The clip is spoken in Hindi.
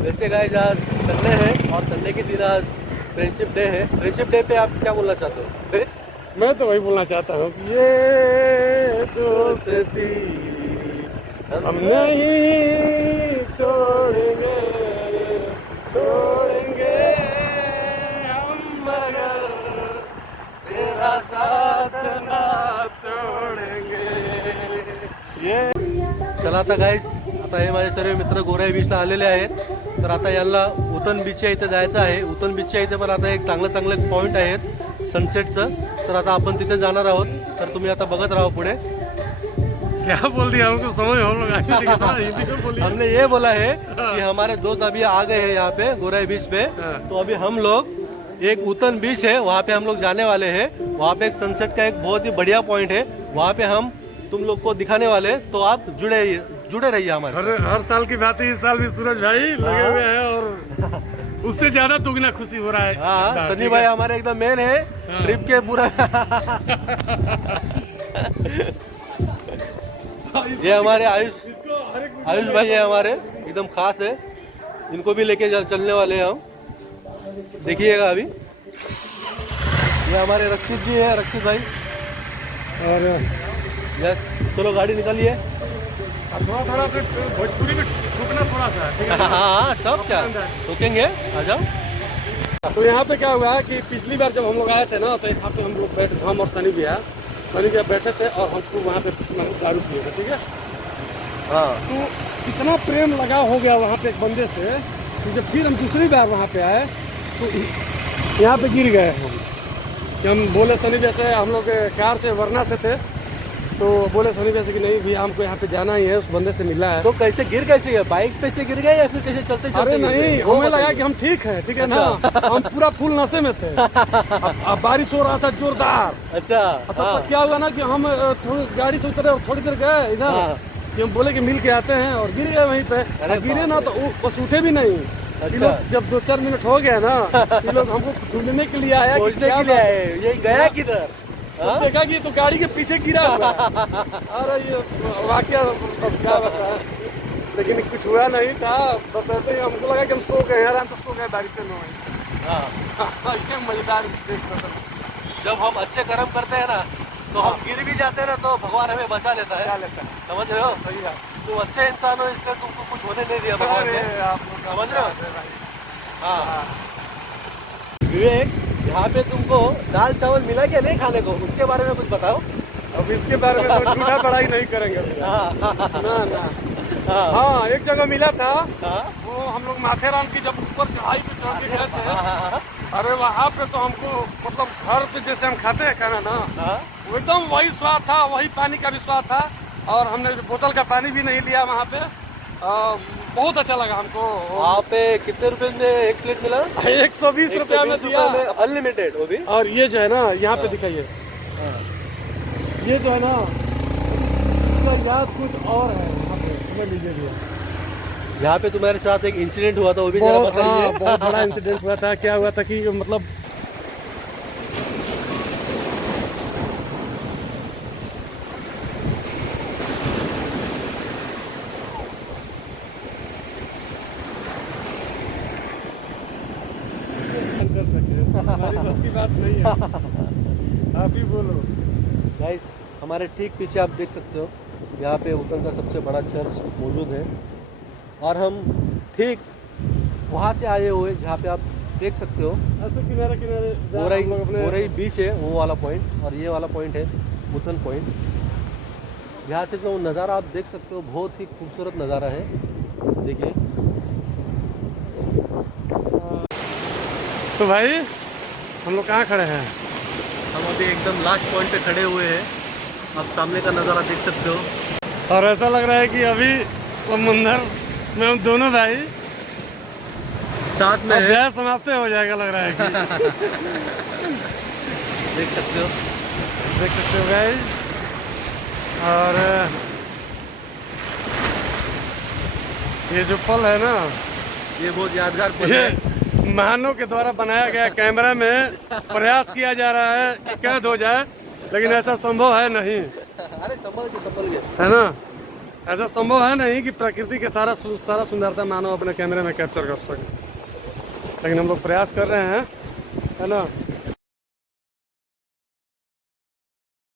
वैसे गाइस आज संडे है और संडे के दिन आज फ्रेंडशिप डे है। फ्रेंडशिप डे पे आप क्या बोलना चाहते हो? मैं तो वही बोलना चाहता हूँ कि ये दोस्ती हम नहीं छोड़ेंगे छोड़ेंगे हम मगर तेरा साथ ना तोडेंगे। ये चला आता गाईस, आता हे माझे सर्व मित्र गोराई बीचला आलेले आहेत. तर आता यांना उतन बीचच्या इथे जायचं आहे. उतन बीचच्या इथे पण आता एक चांगले पॉईंट आहेत सनसेटचं. तर आता आपण तिथे जाणार आहोत. तर तुम्ही आता बघत राहा पुढे. क्या बोल दिया हमको समझ हम लोग हिंदी में बोलिए। हमने ये बोला है कि हमारे दोस्त अभी आ गए हैं यहाँ पे गोराई बीच पे. तो अभी हम लोग एक उतन बीच है वहाँ पे हम लोग जाने वाले हैं. वहाँ पे एक सनसेट का एक बहुत ही बढ़िया पॉइंट है. वहाँ पे हम तुम लोग को दिखाने वाले. तो आप जुड़े रहिए हमारे. हर साल की बात है, इस साल भी सूरज भाई लगे हुए हैं और उससे ज्यादा दुगना खुशी हो रहा है। हाँ, सनी भाई हमारे एकदम मेन है ट्रिप के पूरा. ये हमारे आयुष भाई है, हमारे एकदम खास है. इनको भी लेके चलने वाले हैं हम. देखिएगा अभी. ये हमारे रक्षित जी है, रक्षित भाई. और यस, चलो गाड़ी निकालिए. थोड़ा भोजपुरी में रुकना थोड़ा सा, ठीक है? हाँ, तब क्या रुकेंगे, आ जाओ. तो यहाँ पे क्या हुआ कि पिछली बार जब हम लोग आए थे ना, तो यहाँ पे हम लोग बैठे, हम और सनी भी बैठे थे और हमको वहाँ पे दारू पिए थे, ठीक है? हाँ, तो इतना प्रेम लगाव हो गया वहाँ पे एक बंदे से कि जब फिर हम दूसरी बार वहाँ पे आए तो यहाँ पे गिर गए हम. कि हम बोले सनी जैसे हम लोग कार से वरना से थे, तो बोले सनी जैसे कि नहीं भैया हमको यहाँ पे जाना ही है, उस बंदे से मिला है. तो कैसे गिर कैसे गए? बाइक पे से गिर गए या फिर कैसे चलते चलते? अरे नहीं, हमें लगा कि हम ठीक है ना. हम पूरा फुल नशे में थे. अब बारिश हो रहा था जोरदार. अच्छा. तब तक क्या हुआ ना कि हम थोड़ी गाड़ी से उतरे और थोड़ी देर गए इधर कि हम बोले कि मिल के आते हैं और गिर गए वहीं पे. गिरे ना तो बस उठे भी नहीं. ये लोग जब 2-4 मिनट हो गया ना, ये लोग हमको ढूंढने के लिए आया कि क्या ये गया किधर. देखा कि तो गाड़ी के पीछे गिरा हुआ. अरे ये वाकया क्या बताया, लेकिन कुछ हुआ नहीं था. बस ऐसे ही हमको लगा कि हम सो गए. आराम से सो गए बारिश से. ये मजेदार जब हम अच्छे कर्म करते हैं ना तो हम गिर भी जाते हैं ना, तो भगवान हमें बचा लेता है. समझ रहे हो? सही है. तुम अच्छे इंसान हो, इसलिए तुमको कुछ होने नहीं दिया भगवान ने. समझ रहे हो? हाँ. विवेक, यहाँ पे तुमको दाल चावल मिला क्या नहीं खाने को? उसके बारे में कुछ बताओ. अब इसके बारे में तो झूठा पढ़ाई नहीं करेंगे. ना. हाँ, एक जगह मिला था. वो हम लोग माथेरान की जब ऊपर चढ़ाई पे चढ़ के गए थे. अरे वहाँ पे तो हमको मतलब घर पे जैसे हम खाते हैं खाना ना, वो एकदम वही स्वाद था, वही पानी का भी स्वाद था. और हमने बोतल का पानी भी नहीं लिया वहाँ पे. बहुत अच्छा लगा हमको. वहाँ पे कितने रुपए में एक प्लेट मिला? 120 रुपया में दिया. अनलिमिटेड वो भी. और ये जो है ना, यहाँ पे दिखाइए, ये जो है ना इसका याद कुछ और है. यहाँ पे समझ लीजिए भैया. यहाँ पे तुम्हारे साथ एक इंसिडेंट हुआ था, वो भी जरा बताइए. बहुत बड़ा इंसिडेंट हुआ था. क्या हुआ था कि मतलब कर सके, हमारी बस की बात नहीं है. आप ही बोलो. गाइस, हमारे ठीक पीछे आप देख सकते हो, यहाँ पे उतन का सबसे बड़ा चर्च मौजूद है. और हम ठीक वहाँ से आए हुए जहाँ पे आप देख सकते हो ऐसे किनारे गोराई बीच है, वो वाला पॉइंट. और ये वाला पॉइंट है उतन पॉइंट. यहाँ से जो नज़ारा आप देख सकते हो, बहुत ही खूबसूरत नज़ारा है. देखिए. तो भाई हम लोग कहाँ खड़े हैं? हम अभी एकदम लास्ट पॉइंट पे खड़े हुए हैं. आप सामने का नज़ारा देख सकते हो. और ऐसा लग रहा है कि अभी समुंदर में हम दोनों भाई साथ में अभ्यास समाप्त हो जाएगा, लग रहा है कि. देख सकते हो भाई. और ये जो पल है ना, ये बहुत यादगार पल है. महानों के द्वारा बनाया गया कैमरा में प्रयास किया जा रहा है कि कैद हो जाए, लेकिन ऐसा संभव है नहीं. अरे संभल गए है ना. ऐसा संभव है नहीं कि प्रकृति के सारा सुंदरता मानव अपने कैमरे में कैप्चर कर सके, लेकिन हम लोग प्रयास कर रहे हैं, है ना।